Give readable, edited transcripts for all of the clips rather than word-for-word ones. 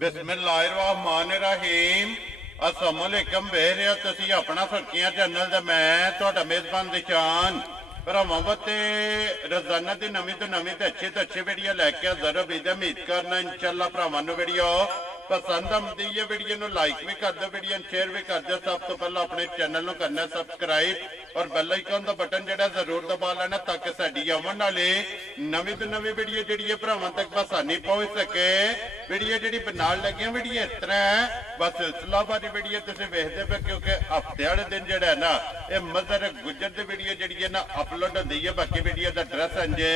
बिस्मिल्लाहिर्रहमानिर्रहीम अस्सलाम वालेकुम वेरे तुसी अपना सुर्खियां चैनल ते मैं तुहाडा मेजबान दिशान भरावां ते रोजाना दी नवीं तो अच्छी वीडियो लैके हाज़र होई उम्मीद करना इंशाअल्लाह भरावां नूं वीडियो पसंद आती है। वीडियो नूं लाइक भी कर दो, वीडियो शेयर भी कर दो। सब तो पहले अपने चैनल नूं करना सब्सक्राइब और बेल आइकन का बटन जिहड़ा जरूर दबा लेना ताकि साडी आउण वाली नवीं तो नवीं वीडियो जिहड़ी है भरावां तक आसानी पहुंच सके। वीडियो जिहड़ी बनाउण लगे वीडियो इस तरह है बस सिलसिलावारी वीडियो तुसीं वेखदे पे क्योंकि हफ्ते वाले दिन जिहड़ा है ना ये मजहर गुजर दी वीडियो जिहड़ी है ना अपलोड होंदी है। बाकी वीडियो का एड्रैस इंजे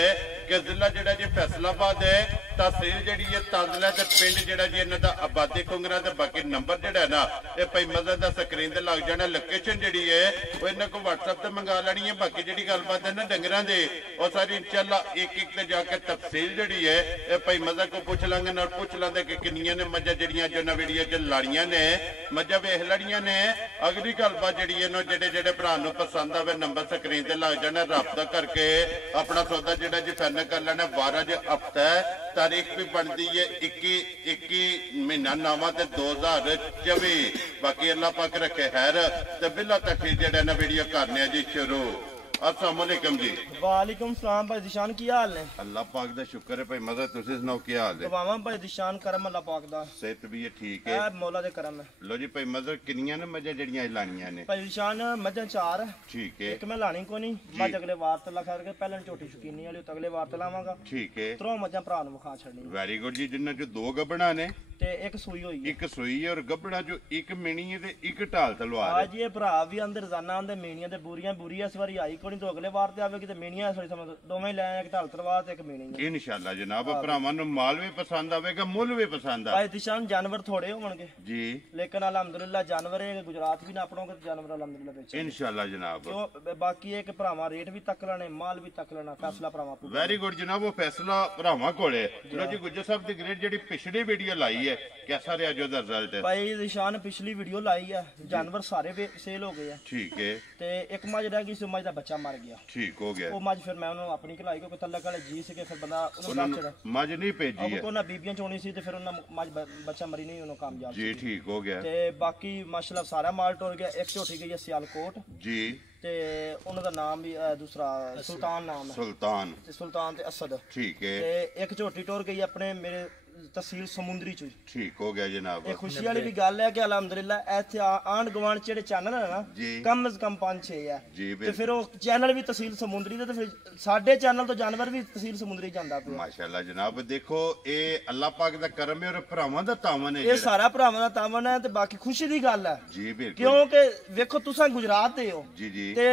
कि जिला जिहड़ा जी फैसलाबाद है, तहसील जिहड़ी है तांदला ते पिंड जिहड़ा जी इन्हां दा आबादी कुंगरा ते बाकी नंबर जिहड़ा है ना ये भाई मजहर दा स्क्रीन ते लग जाना। लोकेशन जिहड़ी है वो इन्हां को WhatsApp ते मंगा लैनी है। बाकी जिहड़ी गलबात है ना डंगरां दी वो सारी इंशाअल्लाह एक एक ते जाके तफसील जिहड़ी है ये भाई मजहर को पूछ लांगे और पूछ लांगे कि किन्नियां ने मज्जां जिहड़ियां जो ना वीडियो च लाड़ियां ने मज्जां वेख लड़ियां ने। अगली गलबात जिहड़ी है ना जेडे भरा नूं पसंद आवे नंबर स्क्रीन ते लग जाना, राबता करके अपना सौदा जिहड़ा जी फाइनल कर लेना। 12 जो हफ्ता है, तारीख भी बनती है 21 महीना नवा 2024। बाकी अल्लाह पाक रखे खैर ते बिल्ला तक जेड़ा ना वीडियो करने जी शुरू। अस्सलाम वालेकुम जी। वालेकुम सलाम भाई दिशान की हाल ने? अल्लाह पाक दा शुक्र है भाई मदद तुसी सुनाओ की हाल है? दवावां भाई दिशान करम अल्लाह पाक दा, सेहत भी है ठीक है मौला दे करम है। लो जी भाई मदद किन्नियां ने मज्जां जड़ियां लानियां ने? भाई दिशान मज्जां 4 ठीक है। एक मैं लानी को नहीं मज अगले वार ते ला करके पहले झोटी शकीनी वाली अगले वार ते लावांगा। ठीक है। त्रो मज्जां भरा नूं विखा छड़नी। वेरी गुड जी। जिन्ना जो 2 गबड़ा ने ते एक सूई होई है, एक सूई है और गबड़ा जो एक मिनी है ते एक ढाल तलवार है। आज ये भरा भी आंदे रोजाना आंदे मेनियां ते बुरियां बुरियां इस बारी आई कोनी तो अगले वार ते आवेगी ते मेनियां इस बारी समझ दोवें ही ले आए, एक ढाल तलवार ते एक मेनी है। इंशाअल्लाह जनाब भरावां नूं माल भी पसंद आवेगा मुल भी पसंद आ। भाई दिशान जानवर थोड़े होणगे जी लेकिन अल्हम्दुलिल्लाह जानवर है गुजरात भी ना अपनोगे तो जानवर अल्हम्दुलिल्लाह बेचे इंशाअल्लाह जनाब। तो बाकी एक भरावां रेट भी तक लेने माल भी तक लेना फैसला भरावां पूरा। वेरी गुड जनाब। वो फैसला भरावां कोले। लो जी गुज्जर साहब दी ग्रेड जेडी पिछली वीडियो लाई है कैसा रहा जो रिजल्ट है? भाई निशान पिछली वीडियो लाई है, जानवर सारे सेल हो गए हैं। ठीक है। ते एक मज रह गई, मज दा बच्चा मर गया। ठीक हो गया। वो मज फिर मैं उन्होंने अपनी खिलाई क्योंकि थल्ले वाले जी सके फिर बंदा उन्होंने मज नहीं भेजी है उन्होंने बीबियां चोनी सी ते फिर उन्होंने मज बच्चा मरी नहीं उन्होंने कामयाब जी। ठीक हो गया। ते बाकी माशाल्लाह सारा माल टुर गया। एक झोटी गई है सियालकोट जी ते उन्होंने नाम भी दूसरा सुल्तान नाम है, सुल्तान ते असद। ठीक है। ते एक झोटी टुर गई अपने मेरे तहसील समुंदरी चो। ठीक हो गया जनाब। ये खुशी वाली भी गल है कि अल्हम्दुलिल्लाह इत्थे आंढ गुआंढ जेडे चैनल है ना कम से कम 5-6 है ते फिर वो चैनल भी तहसील समुंदरी दे ते फिर साडे चैनल तो जानवर भी तहसील समुंदरी जांदा पिया। माशाअल्लाह जनाब। देखो ये अल्लाह पाक दा करम है और भरावां दा तावन है। ये सारा भरावां दा तावन है ते बाकी खुशी दी गल है जी बिल्कुल। क्योंकि वेखो तुसां गुजरात दे हो जी जी ते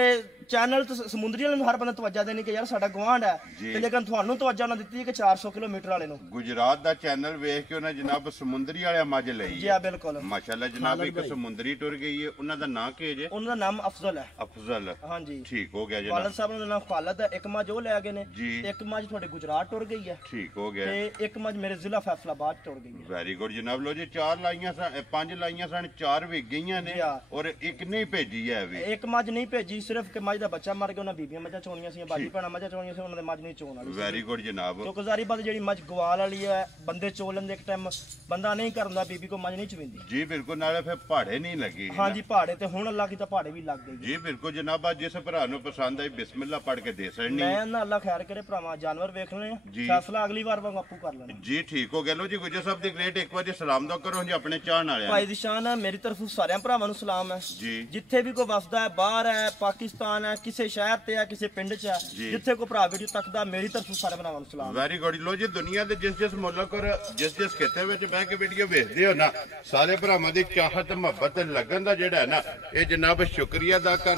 चैनल तो समुंदरी वाले हर बंदा तवज्जो देनी कि यार साडा गवांढ है ते लेकिन तुहानू तवज्जो ना दित्ती कि 400 किलोमीटर वाले नु गुजरात दा चैनल वेख के उन्हें जनाब समुंदरी वाले मज लई। जी हां बिल्कुल माशाअल्लाह जनाब। एक समुंदरी टुर गई है, उन्हां दा नाम की है? उन्हां दा नाम अफजल है। अफजल। हां जी ठीक हो गया जनाब। वालिद साहब दा नाम खालिद है। एक मज वो ले गए ने जी। एक मज थोड़े गुजरात टुर गई है। ठीक हो गया। ते एक मज मेरे जिला फैसलाबाद टुर गई है। वेरी गुड जनाब। लो जी 4 लाइयां सन 5 लाइयां सन 4 विक गईयां ने और एक नहीं भेजी है अभी। एक मज नहीं भेजी सिर्फ कि मज दा बच्चा मर गया, उन्हां बीबियां मज्जां चोणियां सी, बाजी भैणां मज्जां चोणियां सी, उन्हां दे मज नहीं चोण वाली। वेरी गुड जनाब। तो गुजारी बात जेडी मज गवाल वाली है बंदे चो लेंदे एक टाइम बंदा नहीं करदा बीबी को मज नहीं चविंदी जी बिल्कुल। नाले फिर पहाड़े नहीं लगी। हां जी पहाड़े ते हुण अल्लाह की तो पहाड़े भी लग गई जी बिल्कुल जनाब। आज जिस भरा नु पसंद आई बिस्मिल्लाह पढ़ के दे सड़नी। मैं ना अल्लाह खैर करे भरावां जानवर वेख लेने फैसला अगली बार वांग आपू कर लेना जी। ठीक हो गया। लो जी गुजर साहब दी ग्रेट एक बार सलाम दो करो जी अपने चाहण वाले भाई दिशान मेरी तरफ सारे भरावां नु सलाम है जी। जिथे भी कोई वसदा है बाहर है पाकिस्तान है किसी शहर ते है किसी पिंड च है जिथे कोई भरा वीडियो तकदा मेरी तरफ सारे भरावां नु सलाम। Very good. लो जी दुनिया दे जिस मुल्क और जिस खिते विच बह के वीडियो वेखदे हो ना सारे भरावां दी चाहत मुहब्बत लगन दा जेड़ा है ना ये जनाब शुक्रिया अदा कर।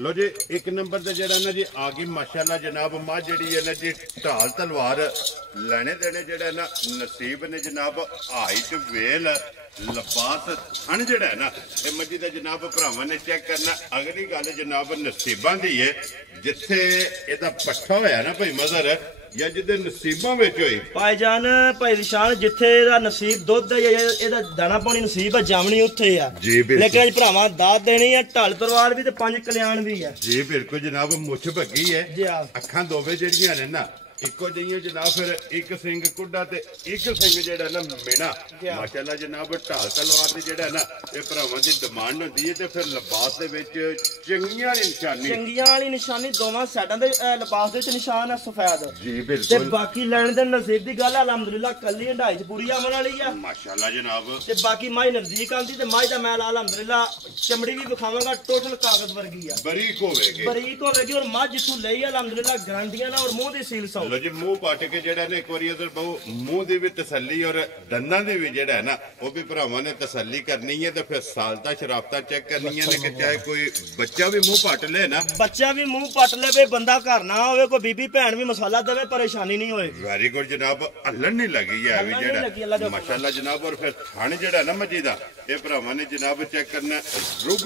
लो जी एक नंबर ते जेड़ा ना जी आ गई माशाअल्लाह जनाब मां जेड़ी है ना जी ढाल तलवार लेने देने जेड़ा ना नसीब ने जनाब हाइट वेल लबास थन जेड़ा है ना ये मजी दा जनाब भरावां ने चेक करना। अगली गल जनाब नसीबां दी है जिथे एदा पट्ठा होया ना भाई मजर या जिदे नसीबां विच होई भाईजान भाई निशान जिथे दा नसीब दुध है एदा दाना पानी नसीब है जामनी उत्थे है जी बिल्कुल। लेकिन अज भरावां दात देनी है ढल तलवार भी ते 5 कल्याण भी है जी बिल्कुल जनाब। मुछ भगी है जी हां अखां दोवे जेड़ियां ने ना ਇੱਕੋ ਜਿਹੀਆਂ ਜਨਾਬ ਫਿਰ ਇੱਕ ਸਿੰਘ ਕੁੱਡਾ ਤੇ ਇੱਕ ਸਿੰਘ ਜਿਹੜਾ ਨਾ ਮੇਣਾ ਮਾਸ਼ਾਅੱਲਾ ਜਨਾਬ ਢਾਲ ਤਲਵਾਰ ਦੀ ਜਿਹੜਾ ਨਾ ਇਹ ਭਰਾਵਾਂ ਦੀ ਡਿਮਾਂਡ ਹੁੰਦੀ ਹੈ ਤੇ ਫਿਰ ਲਿਬਾਸ ਦੇ ਵਿੱਚ ਚੰਗੀਆਂ ਵਾਲੀ ਨਿਸ਼ਾਨੀ ਦੋਵਾਂ ਸਾਈਡਾਂ ਦੇ ਲਿਬਾਸ ਦੇ ਵਿੱਚ ਨਿਸ਼ਾਨ ਹੈ ਸਫੈਦ ਜੀ ਬਿਲਕੁਲ ਤੇ ਬਾਕੀ ਲੈਣ ਦੇ ਨਸੀਬ ਦੀ ਗੱਲ ਅਲਹਮਦੁਲਿਲਾ ਕੱਲੀ ਹੰਡਾਈ ਚ ਪੂਰੀ ਆਉਣ ਵਾਲੀ ਆ ਮਾਸ਼ਾਅੱਲਾ ਜਨਾਬ ਤੇ ਬਾਕੀ ਮਾਈ ਨਜ਼ਦੀਕ ਆਂਦੀ ਤੇ ਮਾਈ ਦਾ ਮੈਲ ਅਲਹਮਦੁਲਿਲਾ ਚਮੜੀ ਵੀ ਵਿਖਾਵਾਂਗਾ ਟੋਟਲ ਕਾਗਜ਼ ਵਰਗੀ ਆ ਬਰੀਕ ਹੋਵੇਗੀ ਔਰ ਮੱਝ ਜਿੱਥੋਂ ਲਈ ਅਲਹਮਦੁਲਿਲਾ ਗਾਰੰਟੀਆਂ ਨਾਲ ਔਰ ਮੂੰਹ ਦੀ ਸੀਲ ਸੌ ਲੋ ਜੀ ਮੂੰਹ ਪੱਟ ਕੇ ਜਿਹੜਾ ਨੇ ਇੱਕ ਵਾਰੀ ਇਧਰ ਬਹੁ ਮੂੰਹ ਦੀ ਵੀ ਤਸੱਲੀ ਔਰ ਦੰਦਾਂ ਦੀ ਵੀ ਜਿਹੜਾ ਹੈ ਨਾ ਉਹ ਵੀ ਭਰਾਵਾਂ ਨੇ ਤਸੱਲੀ ਕਰਨੀ ਹੈ ਤੇ ਫਿਰ ਸਾਲਤਾ ਸ਼ਰਾਫਤਾਂ ਚੈੱਕ ਕਰਨੀਆਂ ਨੇ ਕਿ ਚਾਹੇ ਕੋਈ ਬੱਚਾ ਵੀ ਮੂੰਹ ਪੱਟ ਲੈ ਨਾ ਬੱਚਾ ਵੀ ਮੂੰਹ ਪੱਟ ਲਵੇ ਬੰਦਾ ਘਰ ਨਾ ਹੋਵੇ ਕੋਈ ਬੀਬੀ ਭੈਣ ਵੀ ਮਸਾਲਾ ਦੇਵੇ ਪਰੇਸ਼ਾਨੀ ਨਹੀਂ ਹੋਏ ਵੈਰੀ ਗੁੱਡ ਜਨਾਬ ਹੱਲਣ ਨਹੀਂ ਲੱਗੀ ਹੈ ਵੀ ਜਿਹੜਾ ਮਾਸ਼ਾਅੱਲਾ ਜਨਾਬ ਔਰ ਫਿਰ ਥਣ ਜਿਹੜਾ ਨਾ ਮੱਝੀ ਦਾ ਇਹ ਭਰਾਵਾਂ ਨੇ ਜਨਾਬ ਚੈੱਕ ਕਰਨਾ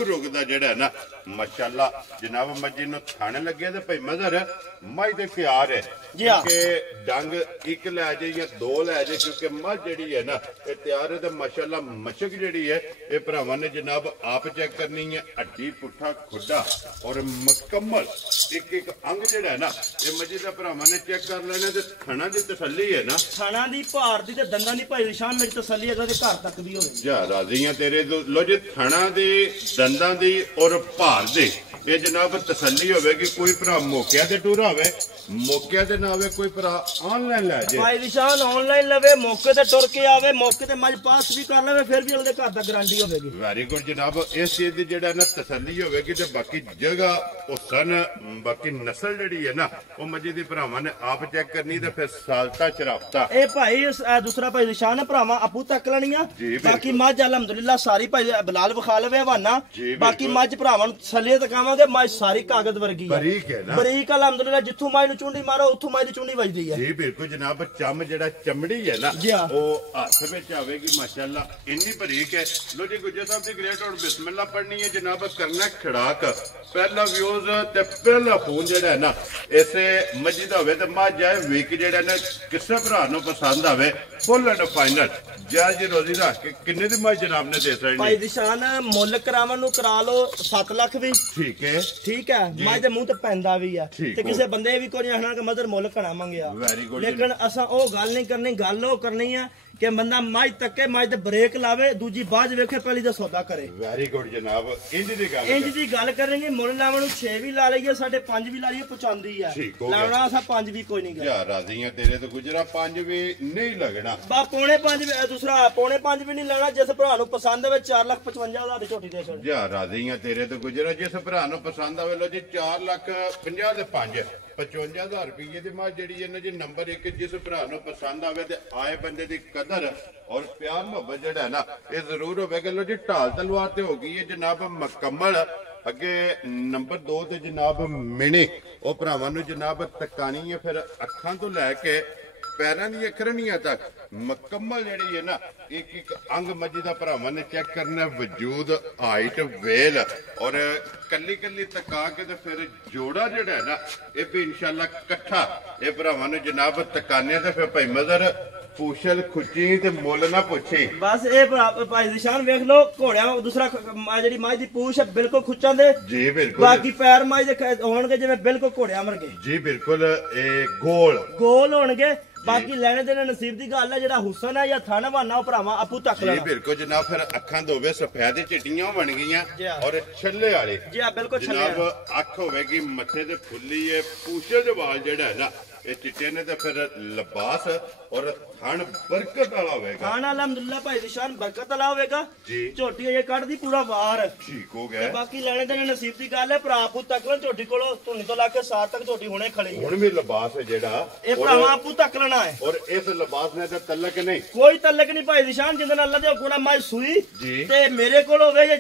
ਰੁਗ ਦਾ ਜਿਹੜਾ ਨਾ ਮਾਸ਼ਾਅੱਲਾ ਜਨਾਬ ਮੱਝੀ ਨੂੰ ਥਣ ਲੱਗੇ ਤੇ ਭਾਈ ਮਜ਼ਰ ਮੱਝ ਦੇ ਪਿਆਰ ਹੈ ਕਿ ਡੰਗ ਇੱਕ ਲੈ ਜਾਏ ਜਾਂ ਦੋ ਲੈ ਜਾਏ ਕਿਉਂਕਿ ਮੱਝ ਜਿਹੜੀ ਹੈ ਨਾ ਇਹ ਤਿਆਰ ਹੈ ਤੇ ਮਾਸ਼ਾਅੱਲਾ ਮਸ਼ਕ ਜਿਹੜੀ ਹੈ ਇਹ ਭਰਾਵਾਂ ਨੇ ਜਨਾਬ ਆਪ ਚੈੱਕ ਕਰਨੀ ਹੈ ਹੱਡੀ ਪੁੱਠਾ ਖੁੱਡਾ ਔਰ ਮੁਕੰਮਲ ਇੱਕ ਅੰਗ ਜਿਹੜਾ ਹੈ ਨਾ ਇਹ ਮੱਝੀ ਦਾ ਭਰਾਵਾਂ ਨੇ ਚੈੱਕ ਕਰ ਲੈਣਾ ਤੇ ਥਣਾ ਦੀ ਤਸੱਲੀ ਹੈ ਨਾ ਥਣਾ ਦੀ ਭਾਰ ਦੀ ਤੇ ਦੰਦਾਂ ਦੀ ਭਾਈ ਨਿਸ਼ਾਨ ਮੇਰੀ ਤਸੱਲੀ ਅਗਰ ਘਰ ਤੱਕ ਵੀ ਹੋਵੇ ਜਾ ਰਾਜ਼ੀਆਂ ਤੇਰੇ ਲੋ ਜੇ ਥਣਾ ਦੀ ਦੰਦਾਂ ਦੀ ਔਰ ਭਾਰ ਦੀ ਇਹ ਜਨਾਬ ਤਸੱਲੀ ਹੋਵੇਗੀ ਕੋਈ ਭਰਾ ਮੌਕਿਆਂ ਤੇ ਟੂਰਾ ਹੋਵੇ ਮੌਕਿਆਂ ਤੇ ਨਾ ਹੋਵੇ ਕੋਈ ਭਰਾ ਆਨਲਾਈਨ ਲੈ ਜੇ ਭਾਈ ਨਿਸ਼ਾਨ ਆਨਲਾਈਨ ਲਵੇ ਮੌਕੇ ਤੇ ਟੁਰ ਕੇ ਆਵੇ ਮੌਕੇ ਤੇ ਮੱਝ ਪਾਸ ਵੀ ਕਰ ਲਵੇ ਫਿਰ ਵੀ ਉਹਦੇ ਘਰ ਦਾ ਗਾਰੰਟੀ ਹੋਵੇਗੀ ਵੈਰੀ ਗੁੱਡ ਜਨਾਬ ਇਸ ਚੀਜ਼ ਦੀ ਜਿਹੜਾ ਨਾ ਤਸੱਲੀ ਹੋਵੇਗੀ ਤੇ ਬਾਕੀ ਜਗ੍ਹਾ ਉਹ ਸਨ ਬਾਕੀ ਨਸਲ ਜਿਹੜੀ ਹੈ ਨਾ ਉਹ ਮੱਝੀ ਦੀ ਭਰਾਵਾਂ ਨੇ ਆਪ ਚੈੱਕ ਕਰਨੀ ਤੇ ਫਿਰ ਸਾਲਤਾ ਸ਼ਰਾਫਤਾ ਇਹ ਭਾਈ ਦੂਸਰਾ ਭਾਈ ਨਿਸ਼ਾਨ ਭਰਾਵਾਂ ਆਪੂ ਤੱਕ ਲੈਣੀਆਂ ਬਾਕੀ ਮੱਝ ਅਲਹਮਦੁਲਿਲਾ ਸਾਰੀ ਭਾਈ ਬਲਾਲ ਵਿਖਾ ਲਵੇ ਹਵਾਨਾ ਬਾਕੀ ਮੱਝ ਭਰਾਵਾਂ ਨੂੰ ਤਸੱਲੀ ਤਕਾਵਾਂਗੇ ਮੱਝ ਸਾਰੀ ਕਾਗਜ਼ ਵਰਗੀ ਬਰੀਕ ਹੈ ਨਾ ਬਰੀਕ ਅਲਹਮਦੁਲਿਲਾ ਜਿੱਥੋਂ ਮੱਝ ਨੂੰ ਚੁੰਡੀ ਮਾਰੋ ਉੱਥੋਂ ਮੱਝ ਦੀ ਚੁੰਡੀ ਵੱਜਦੀ ਹੈ ਜੀ ਬਿਲਕੁਲ ਜਨਾਬ ਚਮ ਜਿਹੜਾ ਚਮੜੀ ਹੈ ਨਾ ਉਹ ਹੱਥ ਵਿੱਚ ਆਵੇਗੀ ਮਾਸ਼ਾਅੱਲਾ ਇੰਨੀ ਬਰੀਕ ਹੈ ਲੋ ਜੀ ਗੁੱਜਰ ਸਾਹਿਬ ਦੀ ਗ੍ਰੇਟ ਔਰ ਬਿਸਮਿਲ੍ਲਾ ਪੜਨੀ ਹੈ ਜਨਾਬ ਕਰਨਾ ਖੜਾਕ ਪਹਿਲਾ ਵਿਊਜ਼ ਤੇ ਪਹਿਲਾ ਫੋਨ ਜਿਹੜਾ ਹੈ ਨਾ ਇਸੇ ਮੱਝੀ ਦਾ ਹੋਵੇ ਤੇ ਮੱਝ ਜਾਏ ਵਿਕ ਜਿਹੜਾ ਨਾ ਕਿਸੇ ਭਰਾ ਨੂੰ ਪਸੰਦ ਆਵੇ ਫੁੱਲ ਐਂਡ ਫਾਈਨਲ ਜਾਇਜ਼ ਰੋਜ਼ੀ ਰੱਖ ਕੇ ਕਿੰਨੇ ਦੀ ਮੱਝ ਜਨਾਬ ਨੇ ਦੇ ਸਕਣੀ ਭਾਈ ਨਿਸ਼ਾਨ ਮੁੱਲ ਕਰਾਵਣ ਨੂੰ ਕਰਾ ਲੋ 7 ਲੱਖ ਵੀ ਠੀਕ ਹੈ ਮੱਝ ਦੇ ਮੂੰਹ ਤੇ ਪੈਂਦਾ ਵੀ ਆ ਤੇ ਕਿਸੇ ਬੰਦੇ ਵੀ ਕੋਈ ਆਖਣਾ ਕਿ ਮਦਰ ਮੁੱਲ ਕਰਾਵਾਂਗੇ ਆ ਲੇਕਿਨ ਅਸਾਂ ਉਹ ਗੱਲ ਨਹੀਂ ਕਰਨੀ ਗੱਲ ਉਹ ਕਰਨੀ ਆ ਕਿ ਬੰਦਾ ਮੱਝ ਤੱਕੇ ਮੱਝ ਤੇ ਬ੍ਰੇਕ ਲਾਵੇ ਦੂਜੀ ਬਾਅਦ ਵੇਖੇ ਪਹਿਲੀ ਦਾ ਸੌਦਾ ਕਰੇ ਵੈਰੀ ਗੁੱਡ ਜਨਾਬ ਇੰਜ ਦੀ ਗੱਲ ਕਰਾਂਗੇ ਮੁੱਲ ਲਾਵਣ ਨੂੰ 6 ਵੀ ਲਾ ਲਈਏ ਸਾਡੇ 5 ਵੀ ਲਾ ਲਈਏ ਪਹੁੰਚਾਉਂਦੀ ਆ ਲਾਉਣਾ ਅਸਾਂ 5 ਵੀ ਕੋਈ ਨਹੀਂ ਗਾ ਯਾਰ ਰਾਜ਼ੀਆਂ ਤੇਰੇ ਤੋਂ ਗੁਜਰਾ 5 ਵੀ ਨਹੀਂ ਲੱਗਣਾ ਬਾ ਪੌਣੇ 5 ਦੂਸਰਾ ਪੌਣੇ 5 ਵੀ ਨਹੀਂ ਲੈਣਾ ਜਿਸ ਭਰਾ ਨੂੰ ਪਸੰਦ ਆਵੇ 4,55,000 ਦੀ ਝੋਟੀ ਦੇ ਛੱਡ ਯਾਰ ਰਾਜ਼ੀਆਂ ਤੇਰੇ ਤੋਂ ਗੁਜਰਾ ਜਿਸ ਭਰਾ ਨੂੰ ਪਸੰਦ ਆਵੇ ਲੋ ਜੀ 4,50,000 ਦੇ 5 55,000 ਰੁਪਏ ਦੀ ਮੱਝ ਜਿਹੜੀ ਇਹਨਾਂ ਜੀ ਨੰਬਰ 1 ਜਿਸ ਭਰਾ ਨੂੰ ਪਸੰਦ ਆਵੇ ਤੇ ਆਏ ਬੰਦੇ ਦੀ ਕਦਰ ਔਰ ਪਿਆਰ ਮੁਹੱਬਤ ਜਿਹੜਾ ਹੈ ਨਾ ਇਹ ਜ਼ਰੂਰ ਹੋਵੇਗਾ ਲੋ ਜੀ ਢਾਲ ਤਲਵਾਰ ਤੇ ਹੋ ਗਈ ਹੈ ਜਨਾਬ ਮੁਕੰਮਲ ਅੱਗੇ ਨੰਬਰ 2 ਤੇ ਜਨਾਬ ਮਿਣੀ ਉਹ ਭਰਾਵਾਂ ਨੂੰ ਜਨਾਬ ਤਕਾਣੀ ਹੈ ਫਿਰ ਅੱਖਾਂ ਤੋਂ ਲੈ ਕੇ ਪੈਰਾਂ ਦੀਆਂ ਖਰਣੀਆਂ ਤੱਕ ਮੁਕੰਮਲ ਜਿਹੜੀ ਹੈ ਨਾ ਇੱਕ ਅੰਗ ਮੱਝੀ ਦਾ ਭਰਾਵਾਂ ਨੇ ਚੈੱਕ ਕਰਨਾ ਵਜੂਦ ਹਾਈਟ ਵੇਲ ਔਰ ਕੱਲੀ ਤਕਾ ਕੇ ਤੇ ਫਿਰ ਜੋੜਾ ਜਿਹੜਾ ਹੈ ਨਾ ਇਹ ਵੀ ਇਨਸ਼ਾਅੱਲਾ ਇਕੱਠਾ ਇਹ ਭਰਾਵਾਂ ਨੂੰ ਜਨਾਬ ਤਕਾਨੇ ਤੇ ਫਿਰ ਭਾਈ ਮਜ਼ਰ ਪੂਛਲ ਖੁੱਚੀ ਤੇ ਮੁੱਲ ਨਾ ਪੁੱਛੀ ਬਸ ਇਹ ਭਾਈ ਨਿਸ਼ਾਨ ਵੇਖ ਲੋ ਘੋੜਿਆਂ ਦੂਸਰਾ ਜਿਹੜੀ ਮੱਝ ਦੀ ਪੂਛ ਹੈ ਬਿਲਕੁਲ ਖੁੱਚਾਂ ਦੇ ਜੀ ਬਿਲਕੁਲ ਬਾਕੀ ਪੈਰ ਮੱਝ ਦੇ ਹੋਣਗੇ ਜਿਵੇਂ ਬਿਲਕੁਲ ਘੋੜਿਆਂ ਵਰਗੇ ਜੀ ਬਿਲਕੁਲ ਇਹ ਗੋਲ ਹੋਣਗੇ ਬਾਕੀ ਲੈਣੇ ਦੇਣੇ ਨਸੀਬ ਦੀ ਗੱਲ ਹੈ ਜਿਹੜਾ ਹੁਸਨ ਹੈ ਜਾਂ ਥਣ ਵਾਨਾ ਉਹ ਭਰਾਵਾਂ ਆਪੂ ਤੱਕ ਲੈਣਾ ਜੀ ਬਿਲਕੁਲ ਜਨਾਬ ਫਿਰ ਅੱਖਾਂ ਦੋਵੇਂ ਸਫੈਦ ਚਿੱਟੀਆਂ ਬਣ ਗਈਆਂ ਔਰ ਛੱਲੇ ਵਾਲੇ ਜੀ ਆ ਬਿਲਕੁਲ ਛੱਲੇ ਜਨਾਬ ਅੱਖ ਹੋਵੇਗੀ ਮੱਥੇ ਤੇ ਫੁੱਲੀ ਹੈ ਪੂਛੇ ਦੇ ਵਾਲ ਜਿਹੜਾ ਹੈ ਨਾ ਇਹ ਚਿੱਟੇ ਨੇ ਤੇ ਫਿਰ ਲਿਬਾਸ ਔਰ ਥਣ ਬਰਕਤ ਵਾਲਾ ਹੋਵੇਗਾ ਥਣ ਅਲਹਮਦੁਲਿਲਾ ਭਾਈ ਨਿਸ਼ਾਨ ਬਰਕਤ ਵਾਲਾ ਹੋਵੇਗਾ ਜੀ ਝੋਟੀ ਇਹ ਕੱਢਦੀ ਪੂਰਾ ਵਾਰ ਠੀਕ ਹੋ ਗਿਆ ਬਾਕੀ ਲੈਣੇ ਦੇਣੇ ਨਸੀਬ ਦੀ ਗੱਲ ਹੈ ਭਰਾ ਆਪੂ ਤੱਕ ਲੈਣ ਝੋਟੀ ਕੋਲੋਂ ਧੁੰਨੀ ਤੋਂ ਲਾ ਕੇ ਸਾਰ ਤੱਕ ਝੋਟੀ ਹੁਣੇ ਖੜੀ ਹੁਣ ਵੀ ਲਿਬਾਸ ਹੈ ਜਿਹੜਾ ਇਹ ਭਰਾਵਾਂ ਆਪੂ ਤੱਕ ਲੈਣਾ ਹੈ ਔਰ ਇਸ ਲਿਬਾਸ ਨੇ ਤਾਂ ਤਲਕ ਨਹੀਂ ਕੋਈ ਤਲਕ ਨਹੀਂ ਭਾਈ ਨਿਸ਼ਾਨ ਜਿੰਦੇ ਨਾਲ ਅੱਲਾ ਦੇ ਹੁਕਮ ਨਾਲ ਮੱਝ ਸੂਈ ਤੇ ਮੇਰੇ ਕੋਲ ਹੋਵੇ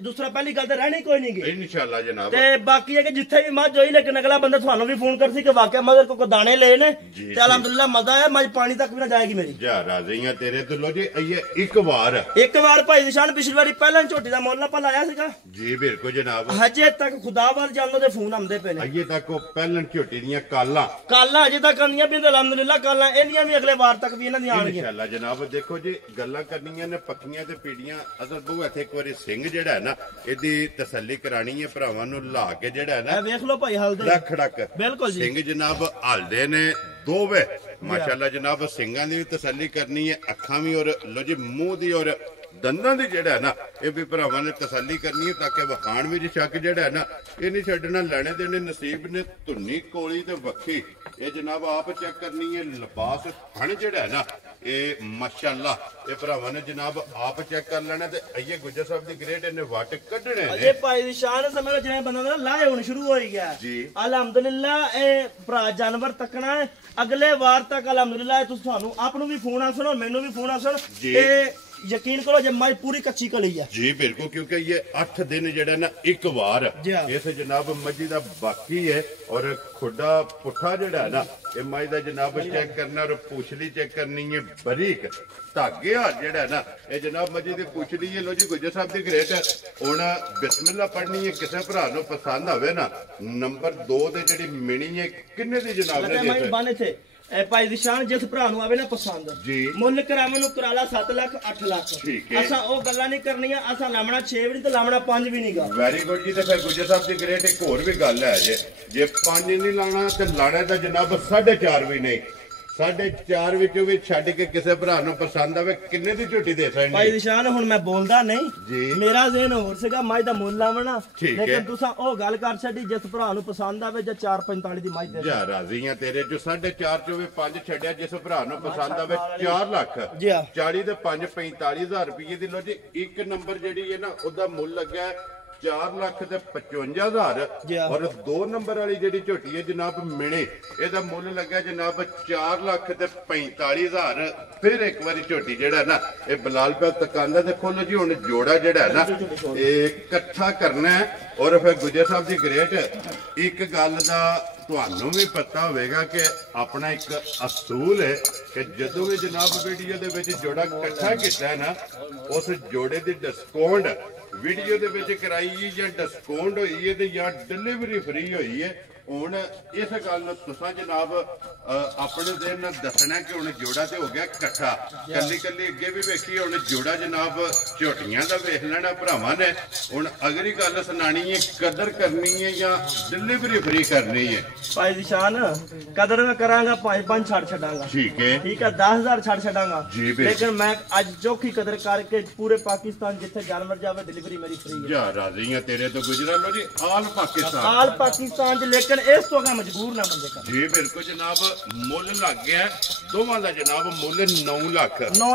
ਦੂਸਰਾ ਪਹਿਲੀ ਗੱਲ ਤਾਂ ਰਹਿਣੀ ਕੋਈ ਨਹੀਂ ਗੀ ਇਨਸ਼ਾਅੱਲਾ ਜਨਾਬ ਤੇ ਬਾਕੀ ਹੈ ਕਿ ਜਿੱਥੇ ਵੀ ਮੱਝ ਹੋਈ ਲੇਕਿਨ ਅਗਲਾ ਬੰਦਾ ਤੁਹਾਨੂੰ ਵੀ ਫੋਨ ਕਰ ਸੀ ਕਿ ਵਾਕਿਆ ਮਗਰ ਕੋ ਦਾਣੇ ਲਏ ਨੇ ਤੇ ਅਲਹਮਦੁਲਿਲਾ ਮਜ਼ਾ ਆਇਆ ਮੱਝ ਪਾਣੀ ਤੱਕ ਵੀ ਨਾ ਜਾਏਗੀ ਮੇਰੀ ਜਾ ਰਾਜ਼ੀਆਂ ਤੇਰੇ ਤੋਂ ਲੋ ਜੀ ਇਹ ਇੱਕ ਵਾਰ ਭਾਈ ਨਿਸ਼ਾਨ ਪਿਛਲੀ ਵਾਰੀ ਪਹਿਲਾਂ ਝੋਟੀ ਦਾ ਮੁੱਲ ਆਪਾਂ ਲਾਇਆ ਸੀਗਾ ਜੀ ਬਿਲਕੁਲ ਜਨਾਬ ਹਜੇ ਤੱਕ ਖੁਦਾਵਰ ਜਾਨੋ ਦੇ ਫੋਨ ਆਉਂਦੇ ਪਏ ਨੇ ਅਜੇ ਤੱਕ ਉਹ ਪਹਿਲਾਂ ਝੋਟੀ ਦੀਆਂ ਕਾਲਾਂ ਅਜੇ ਤੱਕ ਕਰਨੀਆਂ ਵੀ ਅਲਹਮਦੁਲਿਲਾ ਕਾਲਾਂ ਇਹਦੀਆਂ ਵੀ ਅਗਲੇ ਵਾਰ ਤੱਕ ਵੀ ਇਹਨਾਂ ਦੀਆਂ ਆਣਗੀਆਂ ਇਨਸ਼ਾਅੱਲਾ ਜਨਾਬ ਦੇਖੋ ਜੀ ਗੱਲਾਂ ਕਰਨੀਆਂ ਨੇ ਪੱਕੀਆਂ ਤੇ ਪੀੜੀਆਂ ਅਸਲ ਬਹੂ ਇੱਥੇ ਇੱਕ ਵਾਰੀ ਸਿੰਘ ਜਿਹੜਾ ਹੈ ਨਾ ਇਹਦੀ ਤਸੱਲੀ ਕਰਾਣੀ ਹੈ ਭਰਾਵਾਂ ਨੂੰ ਲਾ ਕੇ ਜਿਹੜਾ ਹੈ ਨਾ ਵੇਖ ਲਓ ਭਾਈ ਹਲਦੇ ਖੜਕ ਬਿਲਕੁਲ ਜੀ ਸਿੰਘ ਜਨਾਬ ਹਲਦੇ ਨੇ ਦੋਵੇਂ ਮਾਸ਼ਾਅੱਲਾ ਜਨਾਬ ਸਿੰਘਾਂ ਦੀ ਵੀ ਤਸੱਲੀ ਕਰਨੀ ਹੈ, ਅੱਖਾਂ ਵੀ ਔਰ ਲੋ ਜੀ ਮੂੰਹ ਦੀ ਔਰ ਦੰਦਾਂ ਦੀ ਜਿਹੜਾ ਹੈ ਨਾ ਇਹ ਵੀ ਭਰਾਵਾਂ ਨੇ ਤਸੱਲੀ ਕਰਨੀ ਹੈ ਤਾਂ ਕਿ ਵਿਖਾਣ ਵਿੱਚ ਸ਼ੱਕ ਜਿਹੜਾ ਹੈ ਨਾ ਇਹ ਨਹੀਂ ਛੱਡਣਾ। ਲੈਣੇ ਦੇਣੇ ਨਸੀਬ ਨੇ, ਧੁੰਨੀ ਕੋਲੀ ਤੇ ਵੱਖੀ ਇਹ ਜਨਾਬ ਆਪ ਚੈੱਕ ਕਰਨੀ ਹੈ। ਲਿਬਾਸ ਹਣ ਜਿਹੜਾ ਹੈ ਨਾ ਇਹ ਮਾਸ਼ਾਅੱਲਾ ਇਹ ਭਰਾਵਾਂ ਨੇ ਜਨਾਬ ਆਪ ਚੈੱਕ ਕਰ ਲੈਣਾ। ਤੇ ਅਈਏ ਗੁੱਜਰ ਸਾਹਿਬ ਦੀ ਗ੍ਰੇਡ ਇਹਨੇ ਵੱਟ ਕੱਢਣੇ ਨੇ। ਅਜੇ ਭਾਈ ਦੀ ਸ਼ਾਨ ਸਮਝ ਲਓ ਜਿਵੇਂ ਬੰਦਾ ਨਾ ਲਾਏ ਹੁਣ ਸ਼ੁਰੂ ਹੋ ਹੀ ਗਿਆ ਜੀ ਅਲਹਮਦੁਲਿਲਾ। ਇਹ ਭਰਾ ਜਾਨਵਰ ਤੱਕਣਾ ਹੈ ਅਗਲੇ ਵਾਰ ਤੱਕ ਅਲਹਮਦੁਲਿਲਾ। ਤੁਸੀਂ ਤੁਹਾਨੂੰ ਆਪ ਨੂੰ ਵੀ ਫੋਨ ਆ ਸੁਣੋ, ਮੈਨੂੰ ਵੀ ਫੋਨ ਆ ਸੁਣ। ਇਹ ਯਕੀਨ ਕਰੋ ਜੇ ਮਾਈ ਪੂਰੀ ਕੱਚੀ ਕਲੀ ਹੈ ਜੀ ਬਿਲਕੁਲ, ਕਿਉਂਕਿ ਇਹ 8 ਦਿਨ ਜਿਹੜਾ ਨਾ ਇੱਕ ਵਾਰ ਇਸ ਜਨਾਬ ਮੱਝੀ ਦਾ ਬਾਕੀ ਹੈ। ਔਰ ਖੁੱਡਾ ਪੁੱਠਾ ਜਿਹੜਾ ਨਾ ਇਹ ਮਾਈ ਦਾ ਜਨਾਬ ਚੈੱਕ ਕਰਨਾ ਔਰ ਪੁੱਛਲੀ ਚੈੱਕ ਕਰਨੀ ਹੈ ਬਰੀਕ ਧਾਗੇ ਹਾਲ ਜਿਹੜਾ ਨਾ ਇਹ ਜਨਾਬ ਮੱਝੀ ਦੀ ਪੁੱਛਲੀ ਹੈ। ਲੋ ਜੀ ਗੁੱਜਰ ਸਾਹਿਬ ਦੀ ਗ੍ਰੇਟ ਹੁਣ ਬਿਸਮਿਲ੍ਲਾ ਪੜਨੀ ਹੈ। ਕਿਸੇ ਭਰਾ ਨੂੰ ਪਸੰਦ ਆਵੇ ਨਾ ਨੰਬਰ 2 ਤੇ ਜਿਹੜੀ ਮਿਣੀ ਹੈ ਕਿੰਨੇ ਦੀ ਜਨਾਬ ਨੇ ਬਣ ਇੱਥੇ ਇਹ ਭਾਈ ਦੀ ਸ਼ਾਨ ਜਿਸ ਭਰਾ ਨੂੰ ਆਵੇ ਨਾ ਪਸੰਦ ਮੁੱਲ ਕਰਾਵਣ ਨੂੰ ਕਰਾਲਾ 7 ਲੱਖ 8 ਲੱਖ। ਅਸਾਂ ਉਹ ਗੱਲਾਂ ਨਹੀਂ ਕਰਨੀਆਂ। ਅਸਾਂ ਲਾਮਣਾ 6 ਵੀ ਨਹੀਂ ਤੇ ਲਾਮਣਾ 5 ਵੀ ਨਹੀਂਗਾ। ਵੈਰੀ ਗੁੱਡ ਜੀ। ਤੇ ਫਿਰ ਗੁੱਜਰ ਸਾਹਿਬ ਦੀ ਗ੍ਰੇਟ ਇੱਕ ਹੋਰ ਵੀ ਗੱਲ ਹੈ ਜੇ 5 ਨਹੀਂ ਲਾਣਾ ਤੇ ਲਾਣਾ ਤਾਂ ਜਨਾਬ 4.5 ਵੀ ਨਹੀਂ। 4.5 ਵਿੱਚੋਂ ਵੀ ਛੱਡ ਕੇ ਕਿਸੇ ਭਰਾ ਨੂੰ ਪਸੰਦ ਆਵੇ ਕਿੰਨੇ ਦੀ ਝੋਟੀ ਦੇ ਸਕਦੇ ਭਾਈ ਨਿਸ਼ਾਨ? ਹੁਣ ਮੈਂ ਬੋਲਦਾ ਨਹੀਂ, ਮੇਰਾ ਜ਼ਿਹਨ ਹੋਰ ਸੀਗਾ ਮਾਈ ਦਾ ਮੁੱਲ ਲਾਵਣਾ, ਲੇਕਿਨ ਤੁਸੀਂ ਉਹ ਗੱਲ ਕਰ ਛੱਡੀ ਜਿਸ ਭਰਾ ਨੂੰ ਪਸੰਦ ਆਵੇ ਜਾਂ 4.45 ਦੀ ਮਾਈ ਦੇ ਜਾ ਰਾਜ਼ੀ ਆ ਤੇਰੇ ਜੋ 4.5 ਚੋਂ ਵੀ 5 ਛੱਡਿਆ। ਜਿਸ ਭਰਾ ਨੂੰ ਪਸੰਦ ਆਵੇ 4 ਲੱਖ 40 ਤੇ 5 45,000 ਰੁਪਏ ਦੀ। ਲੋ ਜੀ ਇੱਕ ਨੰਬਰ ਜਿਹੜੀ ਹੈ ਨਾ ਉਹਦਾ ਮੁੱਲ ਲੱਗਾ 4 ਲੱਖ ਤੇ 55,000 ਔਰ 2 ਨੰਬਰ ਵਾਲੀ ਜਿਹੜੀ ਝੋਟੀ ਹੈ ਜਨਾਬ ਮਿਣੇ ਇਹਦਾ ਮੁੱਲ ਲੱਗਾ ਜਨਾਬ 4 ਲੱਖ ਤੇ 45,000। ਫਿਰ ਇੱਕ ਵਾਰੀ ਝੋਟੀ ਜਿਹੜਾ ਨਾ ਇਹ ਬਲਾਲ ਪੈ ਤਕਾਂਦਾ ਤੇ ਖੋਲੋ ਜੀ। ਹੁਣ ਜੋੜਾ ਜਿਹੜਾ ਹੈ ਨਾ ਇਹ ਇਕੱਠਾ ਕਰਨਾ ਹੈ। ਔਰ ਫਿਰ ਗੁੱਜਰ ਸਾਹਿਬ ਦੀ ਗ੍ਰੇਟ ਇੱਕ ਗੱਲ ਦਾ ਤੁਹਾਨੂੰ ਵੀ ਪਤਾ ਹੋਵੇਗਾ ਕਿ ਆਪਣਾ ਇੱਕ ਅਸੂਲ ਹੈ ਕਿ ਜਦੋਂ ਵੀ ਜਨਾਬ ਵੀਡੀਓ ਦੇ ਵਿੱਚ ਜੋੜਾ ਇਕੱਠਾ ਕੀਤਾ ਹੈ ਨਾ ਉਸ ਜੋੜੇ ਦੀ ਡਿਸਕਾਊਂਟ ਵੀਡੀਓ ਦੇ ਵਿੱਚ ਕਰਾਈ ਜਾਂ ਡਿਸਕਾਊਂਟ ਹੋਈ ਹੈ ਤੇ ਜਾਂ ਡਿਲੀਵਰੀ ਫ੍ਰੀ ਹੋਈ ਹੈ। ਹੁਣ ਇਸ ਗੱਲ ਨੂੰ ਤੁਸੀਂ ਜਨਾਬ ਆਪਣੇ ਦਿਨ ਨਾਲ ਦੱਸਣਾ ਕਿ ਹੁਣ ਜੋੜਾ ਤੇ ਹੋ ਗਿਆ ਇਕੱਠਾ। ਕੱਲੀ ਕੱਲੀ ਅੱਗੇ ਵੀ ਵੇਖੀ ਹੁਣ ਜੋੜਾ ਜਨਾਬ ਝੋਟੀਆਂ ਦਾ ਵੇਖ ਲੈਣਾ ਭਰਾਵਾਂ ਨੇ। ਹੁਣ ਅਗਲੀ ਗੱਲ ਸੁਣਾਣੀ ਹੈ ਕਦਰ ਕਰਨੀ ਹੈ ਜਾਂ ਡਿਲੀਵਰੀ ਫ੍ਰੀ ਕਰਨੀ ਹੈ। ਭਾਈ ਦੀ ਸ਼ਾਨ ਕਦਰ ਮੈਂ ਕਰਾਂਗਾ 5 ਛੱਡ ਛੱਡਾਂਗਾ। ਠੀਕ ਹੈ 10,000 ਛੱਡ ਛੱਡਾਂਗਾ। ਲੇਕਿਨ ਮੈਂ ਅੱਜ ਚੌਖੀ ਕਦਰ ਕਰਕੇ ਪੂਰੇ ਪਾਕਿਸਤਾਨ ਜਿੱਥੇ ਜਾਨਵਰ ਜਾਵੇ ਡਿਲੀਵਰੀ ਮੇਰੀ ਫ੍ਰੀ ਹੈ। ਜਾ ਰਾਜ਼ੀ ਆ ਤੇਰੇ ਤੋਂ ਗੁਜਰਾ ਲੋ ਜੀ ਆਲ ਪਾਕਿਸਤਾਨ ਚ। ਲੇਕਿਨ ਇਸ ਤੋਂ ਅਗਾ ਮਜਬੂਰ ਨਾ ਬੰਦੇ ਕਰ। ਜੀ ਬਿਲਕੁਲ ਜਨਾਬ ਮੁੱਲ ਲੱਗ ਗਿਆ ਦੋਵਾਂ ਦਾ ਜਨਾਬ ਮੁੱਲ 9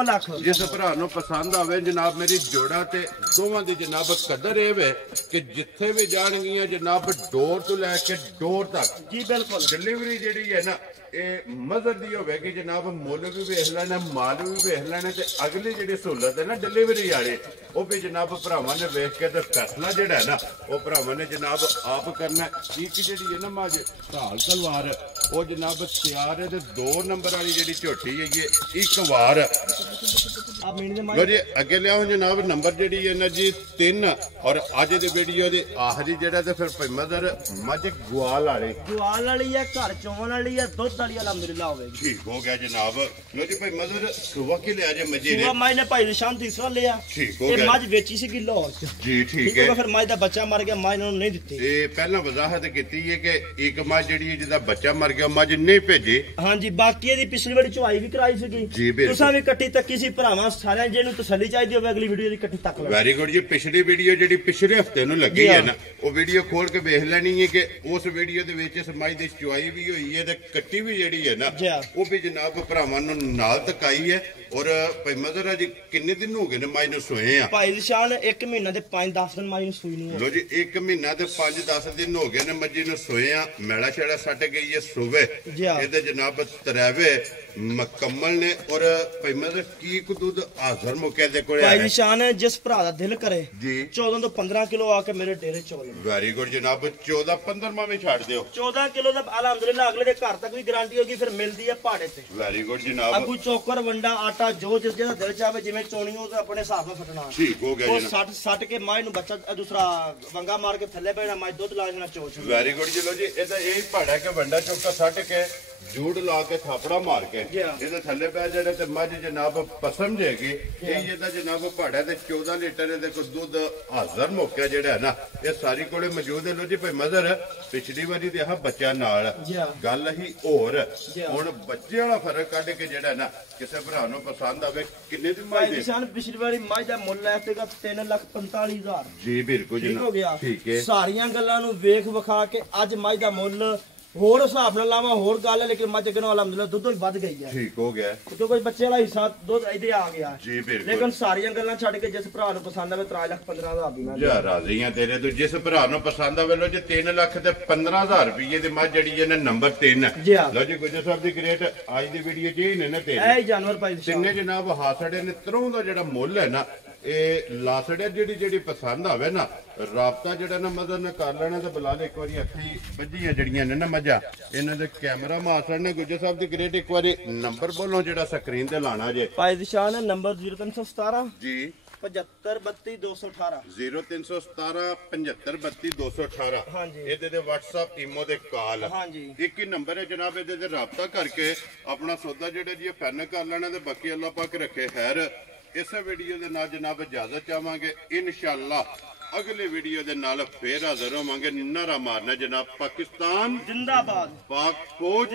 ਲੱਖ। ਜਿਸ ਭਰਾ ਨੂੰ ਪਸੰਦ ਆਵੇ ਜਨਾਬ ਮੇਰੀ ਜੋੜਾ ਤੇ ਦੋਵਾਂ ਦੀ ਜਨਾਬ ਕਦਰ ਇਹ ਵੇ ਕਿ ਜਿੱਥੇ ਵੀ ਜਾਣਗੀਆਂ ਜਨਾਬ ਡੋਰ ਤੋਂ ਲੈ ਕੇ ਡੋਰ ਤੱਕ ਜੀ ਬਿਲਕੁਲ ਡਿਲੀਵਰੀ ਜਿਹੜੀ ਹੈ ਨਾ ਇਹ ਮਜ਼ਰ ਦੀ ਹੋਵੇਗੀ ਜਨਾਬ। ਮੁੱਲ ਵੀ ਵੇਖ ਲੈਣਾ ਮਾਲ ਵੀ ਵੇਖ ਲੈਣਾ ਤੇ ਅਗਲੀ ਜਿਹੜੀ ਸਹੂਲਤ ਹੈ ਨਾ ਡਿਲੀਵਰੀ ਵਾਲੇ ਉਹ ਵੀ ਜਨਾਬ ਭਰਾਵਾਂ ਨੇ ਵੇਖ ਕੇ ਤੇ ਫੈਸਲਾ ਜਿਹੜਾ ਹੈ ਨਾ ਉਹ ਭਰਾਵਾਂ ਨੇ ਜਨਾਬ ਆਪ ਕਰਨਾ। ਇੱਕ ਜਿਹੜੀ ਹੈ ਨਾ ਮਾਜ ਢਾਲ ਤਲਵਾਰ ਉਹ ਜਨਾਬ ਤਿਆਰ ਹੈ ਤੇ 2 ਨੰਬਰ ਵਾਲੀ ਜਿਹੜੀ ਝੋਟੀ ਹੈਗੀ ਇੱਕ ਵਾਰ ਲੋ ਜੀ ਅੱਗੇ ਲਿਆਓ ਜਨਾਬ ਨੰਬਰ ਜਿਹੜੀ ਹੈ ਨਾ ਜੀ 3 ਔਰ ਅੱਜ ਦੀ ਵੀਡੀਓ ਦੇ ਆਖਰੀ ਜਿਹੜਾ ਤੇ ਫਿਰ ਮਦਰ ਮੱਝ ਗਵਾਲ ਵਾਲੀ ਹੈ ਘਰ ਚੋਣ ਵਾਲੀ ਹੈ ਦੁੱਧ ਵਾਲੀ ਅਲਹਮਦੁਲਿਲਾ ਹੋਵੇਗੀ। ਠੀਕ ਹੋ ਗਿਆ ਜਨਾਬ। ਲੋ ਜੀ ਭਾਈ ਮਦਰ ਸੁਬਾ ਕੇ ਲਿਆ ਜੇ ਮੱਝੀ ਨੇ ਮਾਈ ਨੇ ਭਾਈ ਨਿਸ਼ਾਨ ਤੀਸਰਾ ਲਿਆ। ਠੀਕ ਹੋ ਗਿਆ। ਇਹ ਮੱਝ ਵੇਚੀ ਸੀ ਲਾਹੌਰ ਚ। ਜੀ ਠੀਕ ਹੈ। ਫਿਰ ਮੱਝ ਦਾ ਬੱਚਾ ਮਰ ਗਿਆ ਮਾਈ ਨੂੰ ਨਹੀਂ ਦਿੱਤੀ। ਇਹ ਪਹਿਲਾਂ ਵਜ਼ਾਹਤ ਕੀਤੀ ਹੈ ਕਿ ਇੱਕ ਮੱਝ ਜਿਹੜੀ ਹੈ ਜਿਹਦਾ ਬੱਚਾ ਮਰ ਗਿਆ ਮੱਝ ਨਹੀਂ ਭੇਜੀ। ਹਾਂਜੀ ਬਾਕੀ ਇਹਦੀ ਪਿਛਲੀ ਵਾਰੀ ਚੁਆਈ ਵੀ ਕਰਾਈ ਸੀਗੀ ਤੁਸੀਂ ਵੀ ਇਕੱਠੀ ਤੱਕੀ ਸੀ ਭਰਾਵਾਂ ਸਾਰਿਆਂ ਜਿਹਨੂੰ ਤਸੱਲੀ ਚਾਹੀਦੀ ਹੋਵੇ ਅਗਲੀ ਵੀਡੀਓ ਦੀ ਇਕੱਠੀ ਤੱਕ ਲਓ। ਵੈਰੀ ਗੁੱਡ ਜੀ। ਪਿਛਲੀ ਵੀਡੀਓ ਜਿਹੜੀ ਪਿਛਲੇ ਹਫਤੇ ਨੂੰ ਲੱਗੀ ਹੈ ਨਾ ਉਹ ਵੀਡੀਓ ਖੋਲ ਕੇ ਵੇਖ ਲੈਣੀ ਹੈ ਕਿ ਉਸ ਵੀਡੀਓ ਦੇ ਵਿੱਚ ਇਸ ਮੱਝ ਦੀ ਚੁਆਈ ਵੀ ਹੋਈ ਹੈ ਤੇ ਕੱਟੀ ਵੀ ਜਿਹੜੀ ਹੈ ਨਾ ਉਹ ਵੀ ਜਨਾਬ ਭਰਾਵਾਂ ਨੂੰ ਨਾਲ ਤਕਾਈ ਹੈ। ਔਰ ਭਾਈ ਮਦਰ ਜੀ ਕਿੰਨੇ ਦਿਨ ਹੋ ਗਏ ਨੇ ਮਾਈ ਨੂੰ ਸੋਏ ਆ? ਭਾਈ ਨਿਸ਼ਾਨ 1 ਮਹੀਨਾ ਤੇ 5-10 ਦਿਨ ਮਾਈ ਨੂੰ ਸੂਈ ਨੂੰ। ਲੋ ਜੀ 1 ਮਹੀਨਾ ਤੇ 5-10 ਦਿਨ ਹੋ ਗਏ ਨੇ ਮੱਝੀ ਨੂੰ ਸੋਏ ਆ। ਮੈਲਾ ਛੇੜਾ ਸੱਟ ਗਈ ਹੈ ਸੂਵੇ ਇਹਦੇ ਜਨਾਬ ਤਰੇਵੇ ਮੁਕੰਮਲ ਨੇ। ਔਰ ਭਾਈ ਮਦਰ ਕੀ ਕੁ ਦੁੱਧ ਹਾਜ਼ਰ ਮੁੱਕੇ ਦੇ ਕੋਲੇ ਭਾਈ ਨਿਸ਼ਾਨ ਜਿਸ ਭਰਾ ਦਾ ਦਿਲ ਕਰੇ ਜੀ 14 ਤੋਂ 15 ਕਿਲੋ ਆ ਕੇ ਮੇਰੇ ਡੇਰੇ ਚੋਲ। ਵੈਰੀ ਗੁੱਡ ਜਨਾਬ 14-15 ਵੀ ਛੱਡ ਦਿਓ। 14 ਕਿਲੋ ਦਾ ਅਲਹਮਦੁਲਿਲਾ ਅਗਲੇ ਦੇ ਘਰ ਤੱਕ ਵੀ ਗਾਰੰਟੀ ਹੋਗੀ ਫਿਰ ਮਿਲਦੀ ਹੈ ਪਹਾੜੇ ਤੇ। ਵੈਰੀ ਗੁੱਡ ਜਨਾਬ। ਅਗੂ ਚੋਕਰ ਵੰਡਾ ਆਟਾ ਜੋ ਜਿਸ ਜਿਹਦਾ ਦਿਲ ਚਾਹੇ ਜਿਵੇਂ ਚੋਣੀ ਉਹ ਆਪਣੇ ਹਿਸਾਬ ਨਾਲ ਫਟਣਾ। ਠੀਕ ਹੋ ਗਿਆ ਜੀ। ਉਹ ਸੱਟ ਕੇ ਮਾਈ ਨੂੰ ਬੱਚਾ ਦੂਸਰਾ ਵੰਗਾ ਮਾਰ ਕੇ ਥੱਲੇ ਪੈਣਾ ਮਾਈ ਦੁੱਧ ਲਾ ਦੇਣਾ ਚੋਚ। ਵੈਰੀ ਗੁੱਡ ਜੀ। ਲੋ ਜੀ ਇਹਦਾ ਇਹ ਪਹਾੜਾ ਕਿ ਵੰਡਾ ਚੋਕਾ ਸੱਟ ਕੇ ਜੂੜ ਲਾ ਕੇ ਥਾਪੜਾ ਮਾਰ ਕੇ ਇਹਦੇ ਥੱਲੇ ਪੈ ਜਿਹੜੇ ਤੇ ਮੱਝ ਜਨਾਬ ਪਸਮ ਜੇਗੀ ਇਹ ਇਹਦਾ ਜਨਾਬ ਭਾੜਾ ਤੇ 14 ਲੀਟਰ ਇਹਦੇ ਕੋਲ ਦੁੱਧ ਹਾਜ਼ਰ ਮੁੱਕਿਆ ਜਿਹੜਾ ਹੈ ਨਾ ਇਹ ਸਾਰੀ ਕੋਲੇ ਮੌਜੂਦ ਹੈ ਲੋ ਜੀ ਭਾਈ ਮਦਰ ਪਿਛਲੀ ਵਾਰੀ ਤੇ ਆਹ ਬੱਚਾ ਨਾਲ ਗੱਲ ਹੀ ਹੋਰ ਹੁਣ ਬੱਚੇ ਵਾਲਾ ਫਰਕ ਕੱਢ ਕੇ ਜਿਹੜਾ ਨਾ ਕਿਸੇ ਭਰਾ ਨੂੰ ਪਸੰਦ ਆਵੇ ਕਿੰਨੇ ਦੀ ਮੱਝ ਦੇ ਨਿਸ਼ਾਨ ਪਿਛਲੀ ਵਾਰੀ ਮੱਝ ਦਾ ਮੁੱਲ ਹੈ ਤੇਗਾ 3,45,000 ਜੀ ਬਿਲਕੁਲ ਜੀ ਠੀਕ ਹੋ ਗਿਆ ਠੀਕ ਹੈ ਸਾਰੀਆਂ ਗੱਲਾਂ ਨੂੰ ਵੇਖ ਵਿਖਾ ਕੇ ਅੱਜ ਮੱਝ ਦਾ ਮੁੱਲ ਹੋਰ ਹਿਸਾਬ ਨਾਲ ਲਾਵਾਂ ਹੋਰ ਗੱਲ ਹੈ ਲੇਕਿਨ ਮੱਝ ਕਿਨੋਂ ਅਲਹਮਦੁਲਿਲਾ ਦੁੱਧ ਵੀ ਵੱਧ ਗਈ ਹੈ ਠੀਕ ਹੋ ਗਿਆ ਕਿਉਂਕਿ ਕੋਈ ਬੱਚੇ ਵਾਲਾ ਹਿੱਸਾ ਦੁੱਧ ਇਹਦੇ ਆ ਗਿਆ ਜੀ ਬਿਲਕੁਲ ਲੇਕਿਨ ਸਾਰੀਆਂ ਗੱਲਾਂ ਛੱਡ ਕੇ ਜਿਸ ਭਰਾ ਨੂੰ ਪਸੰਦ ਆਵੇ 3,15,000 ਦੀ ਮੈਂ ਜਾ ਰਾਜ਼ੀਆਂ ਤੇਰੇ ਤੋਂ ਜਿਸ ਭਰਾ ਨੂੰ ਪਸੰਦ ਆਵੇ ਲੋ ਜੀ 3 ਲੱਖ ਤੇ 15,000 ਰੁਪਏ ਦੀ ਮੱਝ ਜਿਹੜੀ ਇਹਨੇ ਨੰਬਰ 3 ਲੋ ਜੀ ਗੁਜਰ ਸਾਹਿਬ ਦੀ ਗ੍ਰੇਟ ਅੱਜ ਦੀ ਵੀਡੀਓ ਚ ਹੀ ਨੇ ਨਾ ਤੇ ਇਹ ਜਾਨਵਰ ਭਾਈ ਤਿੰਨੇ ਜਨਾਬ ਹਾਸੜੇ ਨੇ ਤਰੋਂ ਦਾ ਜਿਹੜਾ ਮੁੱਲ ਹੈ ਨਾ ਇਹ ਲਾਸੜੇ ਜਿਹੜੀ ਪਸੰਦ ਆਵੇ ਨਾ ਰਾਬਤਾ ਜਿਹੜਾ ਨਾ ਮਦਦ ਨਾਲ ਕਰ ਲੈਣਾ ਤੇ ਬੁਲਾ ਲੈ ਇੱਕ ਵਾਰੀ ਅੱਖੀ ਵੱਜੀਆਂ ਜਿਹੜੀਆਂ ਨੇ ਨਾ ਮੱਝਾਂ ਇਹਨਾਂ ਦੇ ਕੈਮਰਾ ਮਾਸੜ ਨੇ ਗੁੱਜਰ ਸਾਹਿਬ ਦੀ ਗ੍ਰੇਟ ਇੱਕ ਵਾਰੀ ਨੰਬਰ ਬੋਲੋ ਜਿਹੜਾ ਸਕਰੀਨ ਤੇ ਲਾਣਾ ਜੇ ਭਾਈ ਨਿਸ਼ਾਨ ਨੰਬਰ 0317 ਜੀ 753218 0317 753218 ਹਾਂਜੀ ਇਹਦੇ ਤੇ WhatsApp ਈਮੋ ਦੇ ਕਾਲ ਹਾਂਜੀ ਇੱਕ ਹੀ ਨੰਬਰ ਹੈ ਜਨਾਬ ਇਹਦੇ ਤੇ ਰਾਬਤਾ ਕਰਕੇ ਆਪਣਾ ਸੌਦਾ ਜਿਹੜਾ ਜੀ ਫੈਨ ਕਰ ਲੈਣਾ ਤੇ ਬਾਕੀ ਅੱਲਾਹ ਪਾਕ ਰੱਖੇ ਖੈਰ ਇਸੇ ਵੀਡੀਓ ਦੇ ਨਾਲ ਜਨਾਬ ਇਜਾਜ਼ਤ ਚਾਹਾਂਗੇ ਇਨਸ਼ਾਅੱਲਾ ਅਗਲੇ ਵੀਡੀਓ ਦੇ ਨਾਲ ਫੇਰ ਹਾਜ਼ਰ ਹੋਵਾਂਗੇ ਨਾਰਾ ਮਾਰਨਾ ਜਨਾਬ ਪਾਕਿਸਤਾਨ ਜਿੰਦਾਬਾਦ ਪਾਕ ਫੌਜ